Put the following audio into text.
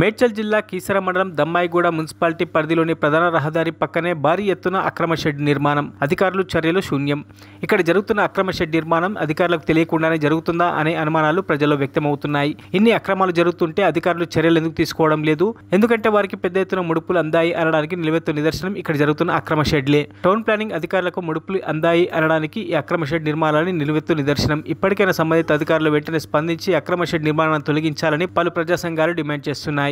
మేడ్చల్ జిల్లా కీసర మండలం దమ్మాయిగూడ మున్సిపాలిటీ పరిధిలోని ప్రధాన రహదారి పక్కనే భారీ ఎత్తున అక్రమ షెడ్ నిర్మాణం. అధికారులు చర్యలు శూన్యం. ఇక్కడ జరుగుతున్న అక్రమ షెడ్ నిర్మాణం అధికారులకు తెలియకుండానే జరుగుతుందా అనే అనుమానాలు ప్రజల్లో వ్యక్తమవుతున్నాయి. ఇన్ని అక్రమాలు జరుగుతుంటే అధికారులు చర్యలు ఎందుకు తీసుకోవడం లేదు? ఎందుకంటే వారికి పెద్ద ఎత్తున ముడుపులు అందాయి అనడానికి నిలువెత్తు నిదర్శనం ఇక్కడ జరుగుతున్న అక్రమ షెడ్లే. టౌన్ ప్లానింగ్ అధికారులకు ముడుపులు అందాయి అనడానికి ఈ అక్రమ షెడ్ నిర్మాణాన్ని నిలువెత్తు నిదర్శనం. ఇప్పటికైనా సంబంధిత అధికారులు వెంటనే స్పందించి అక్రమ షెడ్ నిర్మాణాన్ని తొలగించాలని పలు ప్రజా సంఘాలు డిమాండ్ చేస్తున్నాయి.